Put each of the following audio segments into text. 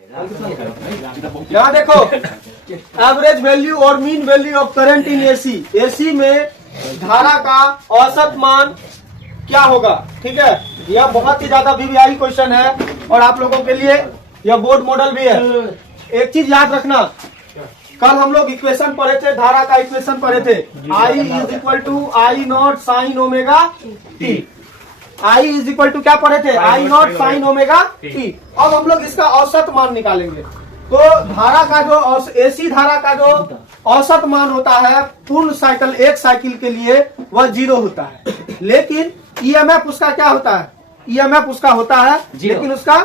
यहाँ देखो average value और mean value of current in AC. AC में धारा का औसत मान क्या होगा? ठीक है, यह बहुत ही ज्यादा वीवीआई क्वेश्चन है और आप लोगों के लिए यह बोर्ड मॉडल भी है। एक चीज याद रखना, कल हम लोग इक्वेशन पढ़े थे, धारा का इक्वेशन पढ़े थे, I is equal to I not sine omega t. I is equal to क्या पढ़े थे? I not sine omega t. अब हम लोग इसका औसत मान निकालेंगे। तो धारा का जो एसी धारा का जो औसत मान होता है पूर्ण साइकिल, एक साइकिल के लिए वह 0 होता है, लेकिन ईएमएफ उसका क्या होता है? ईएमएफ उसका होता है, लेकिन उसका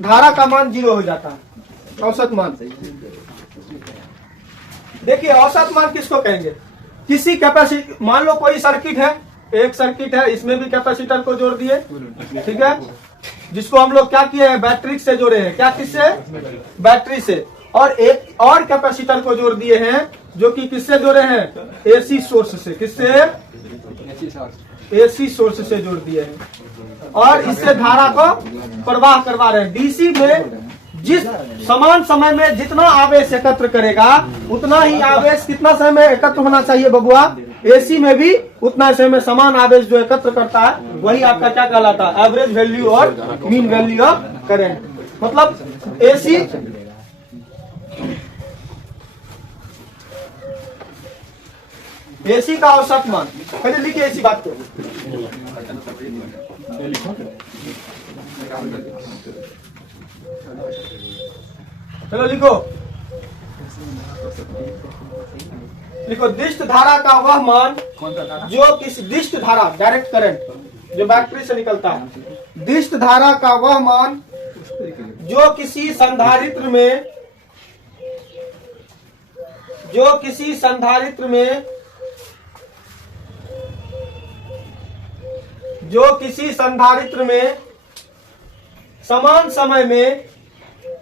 धारा का मान 0 हो जाता है, औसत मान। देखिए औसत मान किसको कहेंगे? किसी कैपेसिटी, मान लो कोई सर्किट है, एक सर्किट है, इसमें भी कैपेसिटर को जोड़ दिए, ठीक है, जिसको हम लोग क्या किए हैं? बैटरी से जोड़े हैं। क्या किससे? बैटरी से। और एक और कैपेसिटर को जोड़ दिए हैं, जो कि किससे जोड़े हैं? एसी सोर्स से। किससे? एसी सोर्स से जोड़ दिए हैं और इससे धारा को प्रवाह करवा रहे हैं। डीसी में जिस समान समय में जितना आवेश एकत्र करेगा उतना ही आवेश कितना समय में एकत्र होना चाहिए बबुआ? एसी में भी उतना समय में समान आवेश जो एकत्र करता है वही आपका क्या कहलाता है? एवरेज वैल्यू और मीन वैल्यू ऑफ करंट। मतलब एसी का औसत मान। पहले लिखिए एसी बात को। चलो लिखो, लिखो दिष्ट धारा का वह मान जो किसी दिष्ट धारा, डायरेक्ट करंट जो बैटरी से निकलता है, दिष्ट धारा का वह मान जो किसी संधारित्र में, जो किसी संधारित्र में, जो किसी संधारित्र में समान समय में,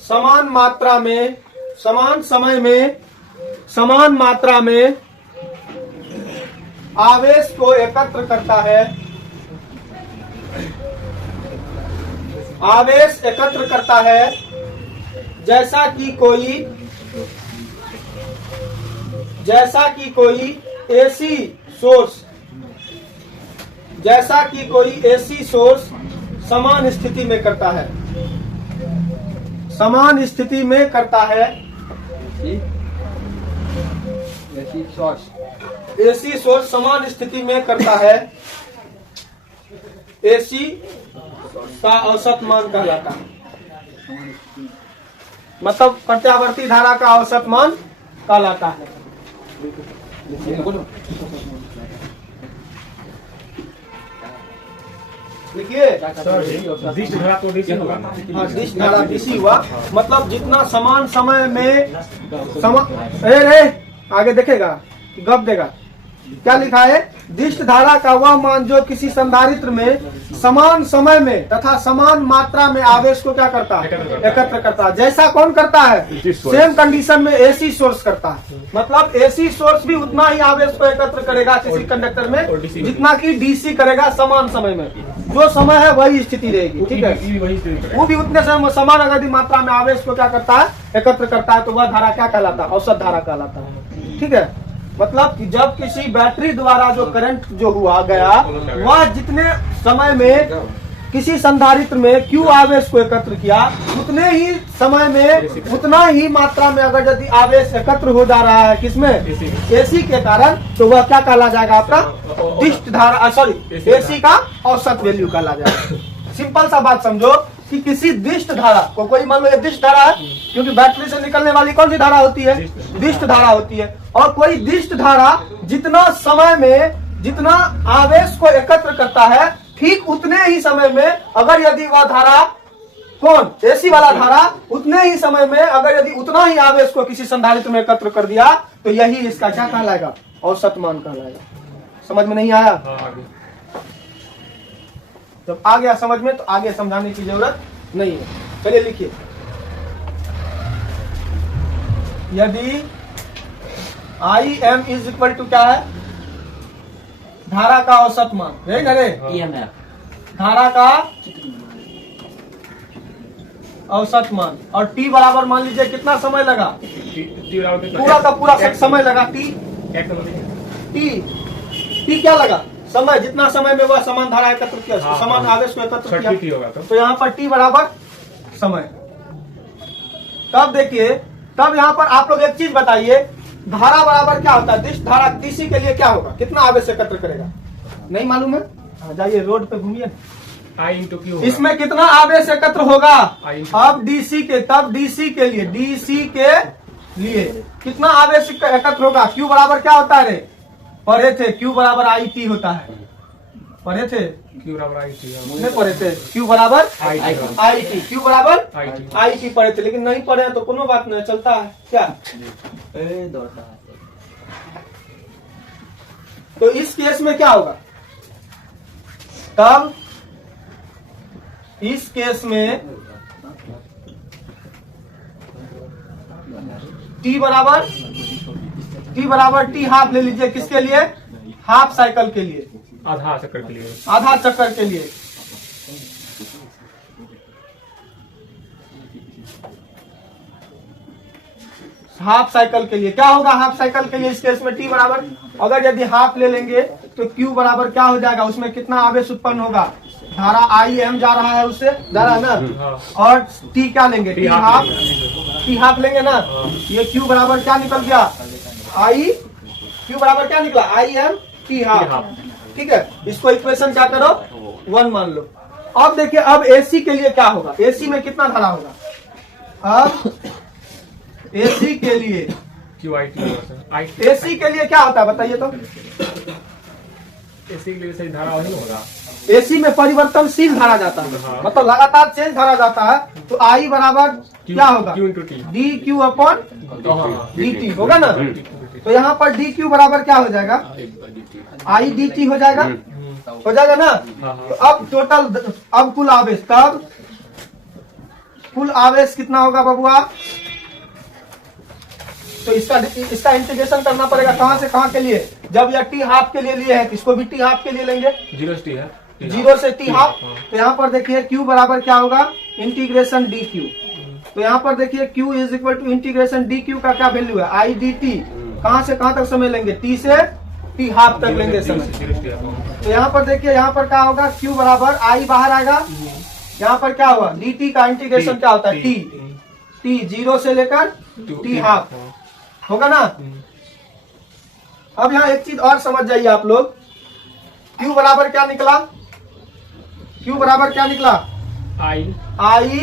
समान मात्रा में, समान समय में, समान मात्रा में आवेश को एकत्र करता है, आवेश एकत्र करता है, जैसा कि कोई एसी सोर्स, जैसा कि कोई एसी सोर्स समान स्थिति में करता है, समान स्थिति में करता है। एसी सोर्स समान स्थिति में करता है, एसी का औसत मान कहलाता है। मतलब प्रत्यावर्ती धारा का औसत मान कहलाता है। लिखिए, दिष्ट धारा तो डीसी होगा। हाँ, दिष्ट धारा डीसी हुआ। मतलब जितना समान समय में आगे देखेगा, गप देगा। क्या लिखा है? दिष्ट धारा का वह मान जो किसी संधारित्र में समान समय में तथा समान मात्रा में आवेश को क्या करता है? एकत्र करता है। जैसा कौन करता है? सेम कंडीशन में एसी सोर्स करता है। मतलब एसी सोर्स भी उतना ही आवेश को एकत्र करेगा किसी कंडक्टर में जितना कि डीसी करेगा समान समय में। जो समय है वही स्थिति रहेगी, ठीक है, वो भी उतने समय में समान अगर मात्रा में आवेश को क्या करता है? एकत्र करता है। तो वह धारा क्या कहलाता है? औसत धारा कहलाता है। ठीक है, मतलब कि जब किसी बैटरी द्वारा जो करंट जो हुआ गया वह जितने समय में किसी संधारित्र में क्यू आवेश को एकत्र किया उतने ही समय में उतना ही मात्रा में अगर यदि आवेश एकत्र हो जा रहा है किसमें? एसी के कारण, तो वह क्या कहला जाएगा? आपका दिष्ट धारा, सॉरी एसी का औसत वैल्यू कहला जाएगा। सिंपल सा बात समझो कि किसी दिष्ट धारा को, कोई मान लो ये दिष्ट धारा है क्योंकि बैटरी से निकलने वाली कौन सी धारा होती है? दिष्ट धारा होती है। और कोई दिष्ट धारा जितना समय में जितना आवेश को एकत्र करता है ठीक उतने ही समय में अगर यदि वह धारा, कौन? एसी वाला धारा, उतने ही समय में अगर यदि उतना ही आवेश को किसी संधारित्र में एकत्र कर दिया तो यही इसका क्या कहलाएगा? औसत मान कहलाएगा। समझ में नहीं आया? जब आ गया समझ में तो आगे समझाने की जरूरत नहीं है। चलिए लिखिए, यदि I M is equal to क्या है? धारा का औसत मान, धारा का औसत मान, और टी बराबर मान लीजिए कितना समय लगा, टी बराबर कितना? पूरा का पूरा समय लगा टी। एक नंबर टी टी क्या लगा, समय, जितना समय में वह समान धारा एकत्र किया, हाँ, समान हाँ। आवेश को एकत्र 30 टी किया, होगा तो यहाँ पर टी बराबर समय। तब देखिए, तब यहाँ पर आप लोग एक चीज बताइए, धारा बराबर क्या होता है, दिश धारा डीसी के लिए क्या होगा, कितना आवेश एकत्र करेगा, नहीं मालूम है? जाइए रोड पे घूमिए, आई इंटू क्यू इसमें कितना आवेश एकत्र होगा, आई। अब डीसी के, तब डीसी के लिए, डीसी के लिए कितना आवेश एकत्र होगा, क्यू बराबर क्या होता है रे, पढ़े थे, क्यू बराबर आई टी होता है, पढ़े थे, क्यू बराबर आई टी नहीं पढ़े थे, क्यू बराबर आई आई टी, क्यू बराबर आई टी। आई टी पढ़े थे, लेकिन नहीं पढ़े हैं तो कोनो बात नहीं, चलता है क्या। तो इस केस में क्या होगा, तब इस केस में टी बराबर टी हाफ ले लीजिए, किसके लिए, हाफ साइकिल के लिए, आधा चक्कर के लिए। आधा चक्कर के लिए। हाफ साइकिल के लिए क्या होगा, हाफ साइकिल के लिए इस केस में टी बराबर, अगर यदि हाफ ले लेंगे तो क्यू बराबर क्या हो जाएगा, उसमें कितना आवेश उत्पन्न होगा, धारा आई एम जा रहा है, उससे जा रहा है ना, हाँ। और टी क्या लेंगे, टी हाफ, टी हाफ लेंगे ना, हाँ। ये क्यू बराबर क्या निकल गया, आई, क्यू बराबर क्या निकला, आई एम टी हाफ, ठीक है। इसको इक्वेशन क्या करो, 1 मान लो। अब देखिए, अब एसी के लिए क्या होगा, एसी में कितना धारा होगा, अब एसी के लिए, Q I T I T. AC के लिए क्या होता है बताइए तो, एसी के लिए सही धारा वही होगा, एसी में परिवर्तनशील धारा जाता है, हाँ। मतलब लगातार चेंज धारा जाता है, तो आई बराबर क्या होगा, Q into T. D Q upon हाँ। डी टी होगा ना, तो यहाँ पर डी क्यू बराबर क्या हो जाएगा, आई डी टी हो जाएगा, हो जाएगा ना। हाँ। तो अब टोटल, अब कुल आवेश, तब कुल आवेश कितना होगा बबुआ, तो इसका इंटीग्रेशन करना पड़ेगा, कहां से कहां के लिए, जब यह टी हाफ के लिए लिए है, इसको भी टी हाफ के लिए लेंगे, जीरो से टी है, जीरो से टी हाफ। हाँ। तो यहाँ पर देखिए क्यू बराबर क्या होगा, इंटीग्रेशन डी क्यू, तो यहाँ पर देखिए Q is equal to integration D Q का क्या वैल्यू है, आई डी टी, कहां से कहां तक समय लेंगे, टी से टी हाफ तक लेंगे समय। तो यहाँ पर देखिए, यहाँ पर क्या होगा, क्यू बराबर आई बाहर आएगा, यहाँ पर क्या होगा, डी टी का इंटीग्रेशन क्या होता है, टी, टी जीरो से लेकर टी हाफ होगा ना। अब यहाँ एक चीज और समझ जाइए आप लोग, क्यू बराबर क्या निकला, क्यू बराबर क्या निकला, आई आई,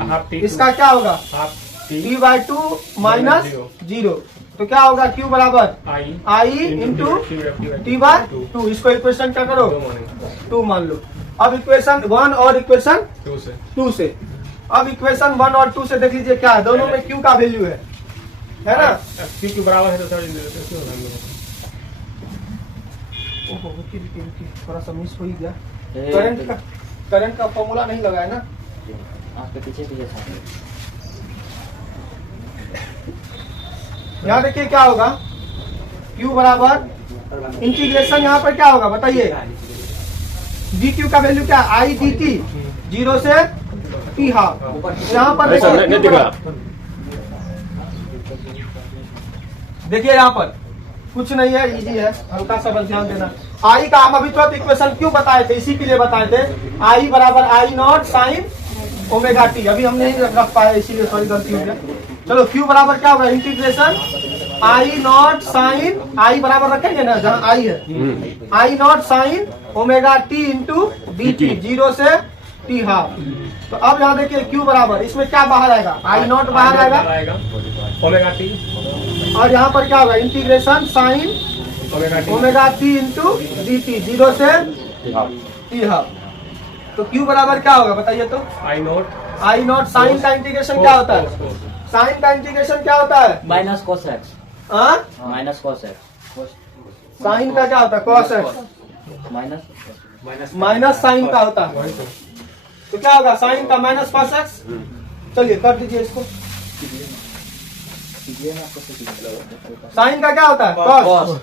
हाफ टी, इसका क्या होगा, half T by two minus zero, तो क्या होगा, क्यू बराबर आई आई इंटू टी बाई टू, इसको इक्वेशन क्या करो, 2 मान लो। अब इक्वेशन 1 और इक्वेशन 2 से, अब इक्वेशन 1 और 2 से देख लीजिए क्या है, दोनों में क्यू का वैल्यू है ना, क्यू बराबर है तो सर थोड़ा सा मिस हो ही गया, करंट का फॉर्मूला नहीं लगा है ना, आपके पीछे पीछे था। यहाँ देखिए क्या होगा, Q बराबर इंटीग्रेशन, यहाँ पर क्या होगा बताइए, डी क्यू का वैल्यू क्या, आई डी टी, जीरो से टी हाफ। यहाँ पर देखिए यहाँ पर कुछ नहीं है, इजी है, हल्का सा बस ध्यान देना। आई का हम अभी तो इक्वेशन क्यों बताए थे, इसी के लिए बताए थे, आई बराबर I not sine omega T, अभी हम नहीं रख पाए इसीलिए सॉरी गलती हो गया। चलो क्यू बराबर क्या होगा, integration I not sine, I बराबर रखेंगे ना जहाँ आई है, I not sine omega T into D T, zero से टी हाफ। तो अब यहाँ देखिए क्यू बराबर, इसमें क्या बाहर आएगा, आई नॉट बाहर आएगा, ओमेगा टी, और यहाँ पर क्या होगा, integration sine omega T into D T, zero से टी हाफ। तो क्यू बराबर क्या होगा बताइए तो, आई नॉट साइन का इंटीग्रेशन क्या होता है, साइन का इंटीग्रेशन क्या होता है, minus cos X, minus cos X, sine का क्या होता है, कॉस एक्स, माइनस साइन का होता है, तो क्या होगा, साइन का माइनस कॉस एक्स। चलिए कर दीजिए इसको, साइन का क्या होता है, कॉस,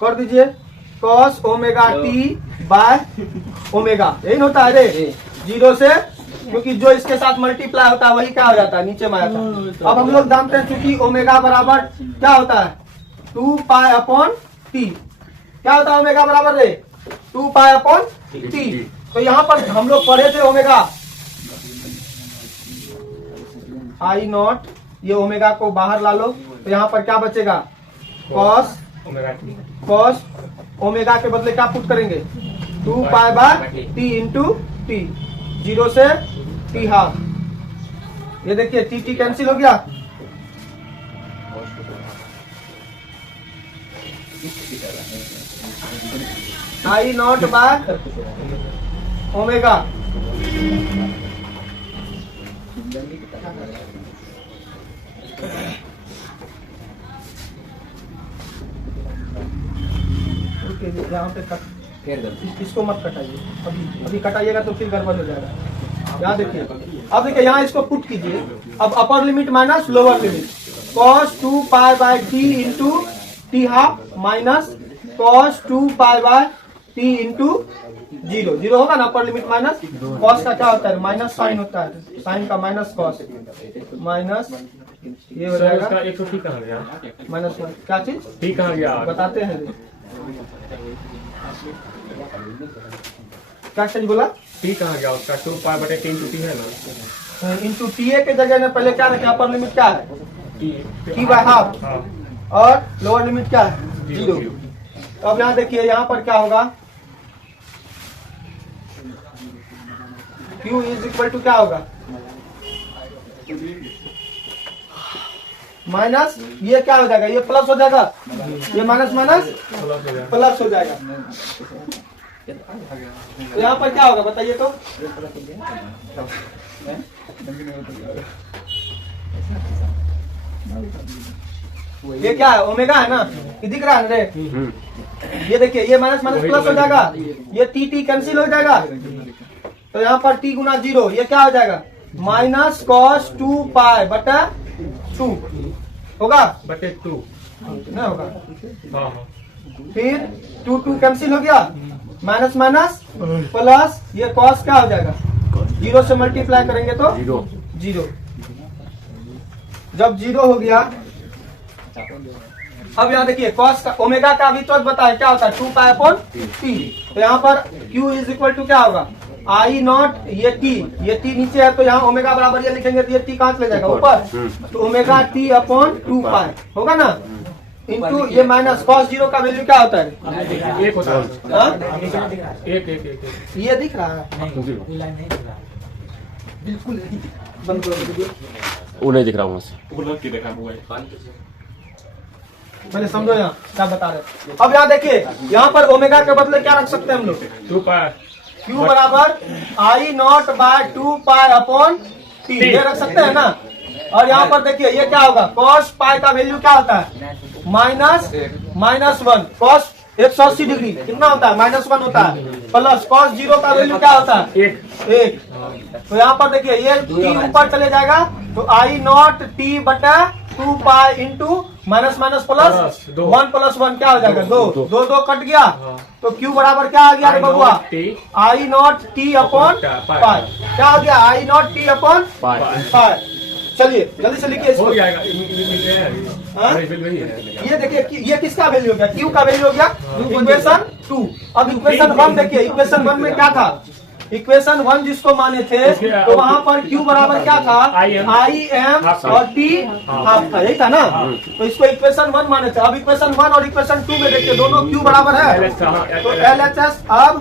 कर दीजिए, cos omega T by omega, यही होता है रे, जीरो से क्योंकि जो इसके साथ मल्टीप्लाई होता है वही क्या हो जाता है, नीचे में आता है। अब हम लोग जानते हैं चूंकि ओमेगा बराबर क्या होता है, 2 पाई अपॉन टी। क्या होता है ओमेगा बराबर रे, 2 पाई अपॉन टी। तो यहाँ पर हम लोग पढ़े थे ओमेगा आई नॉट, ये ओमेगा को बाहर ला लो तो यहाँ पर क्या बचेगा, cos omega T. Cos omega के बदले क्या पुट करेंगे, 2 pi by T into T, 0 से टी हाफ। ये देखिए टी टी कैंसिल हो गया, आई नॉट बाय ओमेगा। यहाँ पे इसको मत कटाइए, अभी कटाइएगा तो फिर गड़बड़ हो जाएगा। यहाँ देखिए, अब देखिए यहाँ इसको पुट कीजिए। अब upper limit minus lower limit, cos 2 pi by T into T half minus cos 2 pi by T into 0। 0 होगा ना, अपर लिमिट माइनस cos का क्या होता है, माइनस साइन होता है, साइन का माइनस cos माइनस ये हो जाएगा इसका 100 टी कहाँ गया, माइनस क्या चीज टी कहाँ गया, बताते हैं। क्या चीज बोला, टी कहाँ गया उसका, 2 पाई बटे 3 टी है ना, इंटू टी ए के जगह में पहले क्या रखे, अपर लिमिट क्या है टी बाय हाफ हाँ, और लोअर लिमिट क्या है 0। तो अब यहाँ देखिए यहाँ पर क्या होगा, Q इज इक्वल टू क्या होगा, माइनस ये क्या हो जाएगा, ये प्लस हो जाएगा, ये माइनस माइनस प्लस हो जाएगा। तो यहाँ पर क्या होगा बताइए तो, ये क्या है ओमेगा है ना, ये दिख रहा है रे, ये देखिए ये माइनस माइनस प्लस हो जाएगा, ये टी टी कैंसिल हो जाएगा। तो यहाँ पर टी गुना 0, ये क्या हो जाएगा, माइनस कॉस 2 पाई बटा 2 होगा, बटे 2 नहीं होगा, हाँ हाँ, फिर 2 2 कैंसिल हो गया, माइनस माइनस प्लस, ये कॉस क्या हो जाएगा, 0 से मल्टीप्लाई करेंगे तो 0। जब 0 हो गया, अब यहाँ देखिए कॉस का ओमेगा का अभी तो बताए क्या होता है, 2 पाई अपॉन टी। तो यहाँ पर Q इज इक्वल टू क्या होगा, आई नॉट, ये टी नीचे है तो यहाँ ओमेगा बराबर ये लिखेंगे तो ये टी कहाँ चले जाएगा ऊपर, तो ओमेगा टी अपॉन 2 पाई होगा ना, इंटू ये माइनस कॉस 0 का वैल्यू क्या होता है, एक होता है, हाँ? एक ये दिख रहा है बिल्कुल बंद करो वीडियो। वो नहीं दिख रहा वहाँ से। मैंने समझो यहाँ क्या बता रहे। अब यहाँ देखिए, यहाँ पर ओमेगा के बदले क्या रख सकते हैं हम लोग, 2 पाई Q बराबर I naught by 2 pi upon T, ये रख सकते हैं ना। और यहाँ पर देखिए ये क्या होगा, कॉस पाई का वैल्यू क्या होता है, -1, कॉस 180 डिग्री कितना होता है, -1 होता है, प्लस कॉस 0 का वैल्यू क्या होता है, 1। तो यहाँ पर देखिए ये टी ऊपर चले जाएगा तो आई नॉट टी बटा 2 pi into minus minus plus 1 plus 1 क्या हो जाएगा, 2 2 कट गया। तो Q बराबर क्या आ गया रे बबुआ, आई नॉट टी अपॉन पाई, क्या हो गया, आई नॉट टी अपॉन पाई। चलिए जल्दी से लिखिए इसको, हो जाएगा, हाँ? ये देखिए ये किसका वैल्यू हो गया, Q का वैल्यू हो गया इक्वेशन 2। अब इक्वेशन 1 देखिए, इक्वेशन 1 में क्या था, इक्वेशन 1 जिसको माने थे तो वहाँ पर Q बराबर क्या था, आई एम और टी हाफ था, यही था ना। तो इसको इक्वेशन 1 माने थे। अब इक्वेशन 1 और इक्वेशन 2 में देखिए दोनों Q बराबर है, तो LHS अब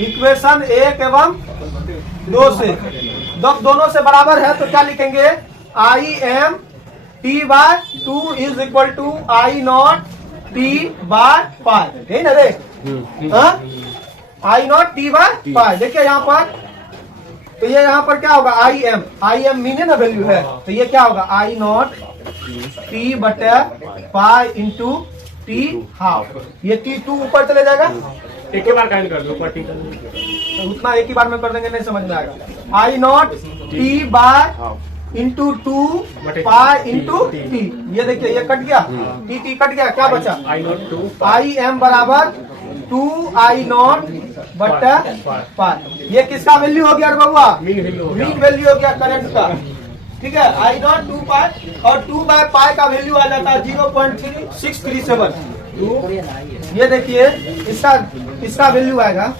इक्वेशन 1 एवं 2 से जब दोनों से बराबर है तो क्या लिखेंगे, I M T by 2 is equal to I not T by pi, यही ना रे, I not T by pi. देखिए यहाँ पर, तो ये यहाँ पर क्या होगा, आई एम मीन ना वैल्यू है, तो ये क्या होगा, आई नॉट टी बटे पाई इंटू टी हाफ, ये टी 2 ऊपर चले जाएगा, एक ही बार काउंट कर लो, पार्टी तो उतना एक ही बार में कर देंगे नहीं समझ में आएगा। I not T by into 2 pi into T, ये देखिए ये कट गया, टी कट गया, क्या बचा, आई नॉट 2 आई एम बराबर 2 आई नॉट बट्टा पाई। ये किसका वैल्यू हो गया रे बउआ? मीन वैल्यू हो गया। मीन वैल्यू हो गया करंट का। ठीक है, आई नॉट 2 पाई और 2 बाय पाई का वैल्यू आ जाता है 0.3637। ये देखिए इसका वैल्यू आएगा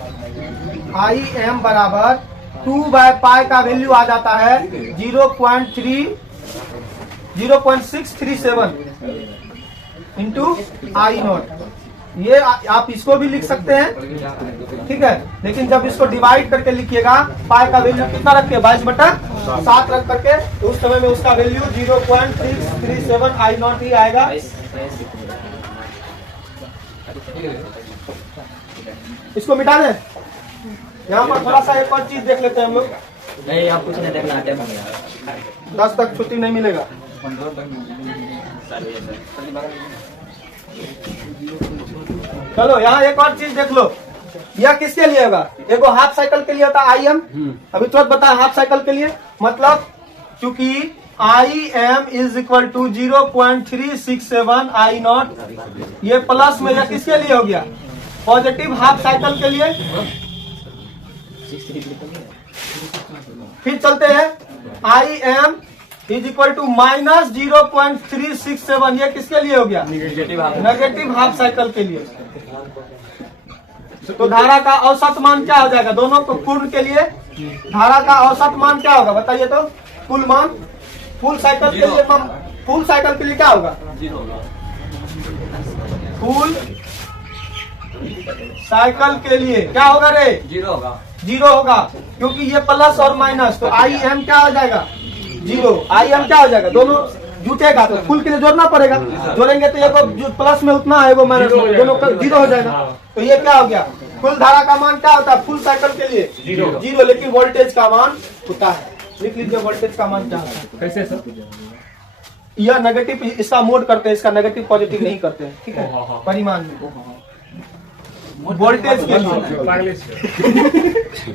आई एम बराबर 2 बाय पाई का वैल्यू आ जाता है 0.637 इंटू आई नॉट। ये आप इसको भी लिख सकते हैं, ठीक है, लेकिन जब इसको डिवाइड करके लिखिएगा पाई का वैल्यू कितना रखे 22/7 रख करके, तो उस समय में उसका वैल्यू 0.637 आई नॉट ही आएगा। इसको मिटा दें। यहाँ पर थोड़ा सा एक और चीज देख लेते हैं हम लोग। नहीं, आप कुछ नहीं देखना, टाइम हो गया। 10 तक छुट्टी नहीं मिलेगा। चलो यहाँ एक और चीज देख लो। यह किसके लिए होगा? एगो हाफ साइकिल के लिए होता है आई एम। अभी तुरंत बताया हाफ साइकिल के लिए मतलब, क्योंकि I M is equal to 0.367 I not. ये प्लस में यह किसके लिए हो गया? पॉजिटिव हाफ साइकिल के लिए। फिर चलते हैं I M is equal to minus 0.367। ये किसके लिए हो गया? नेगेटिव हाफ साइकिल के लिए। तो धारा का औसत मान क्या हो जाएगा? दोनों को पूर्ण के लिए धारा का औसत मान क्या होगा बताइए तो? कुल मान फुल साइकिल के लिए, फुल साइकिल के लिए क्या होगा? फुल साइकिल के लिए क्या होगा रे? 0 होगा, क्योंकि ये प्लस और माइनस। तो आई एम क्या हो जाएगा? 0। आई एम क्या हो जाएगा? दोनों जुटेगा तो फुल के लिए जोड़ना पड़ेगा। जोड़ेंगे तो ये प्लस में उतना है, वो माइनस में, दोनों का 0 हो जाएगा। तो ये क्या हो गया? कुल धारा का मान क्या होता है फुल साइकिल के लिए? 0। लेकिन वोल्टेज का मान होता है। लिख लीजिए वोल्टेज का मान क्या होता है। कैसे सर? यह नेगेटिव, इसका मोड करते हैं, इसका नेगेटिव पॉजिटिव नहीं करते हैं, ठीक है, परिमाण में। वोल्टेज के लिए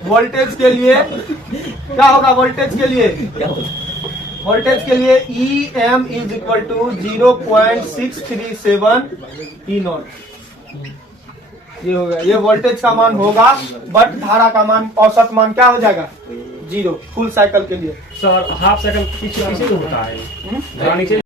वोल्टेज के लिए क्या होगा? वोल्टेज के लिए E M is equal to 0.637 E not. ये हो गया, ये वोल्टेज का मान होगा, बट धारा का मान औसत मान क्या हो जाएगा? 0 फुल साइकिल के लिए। सर हाफ साइकिल पीछे होता है।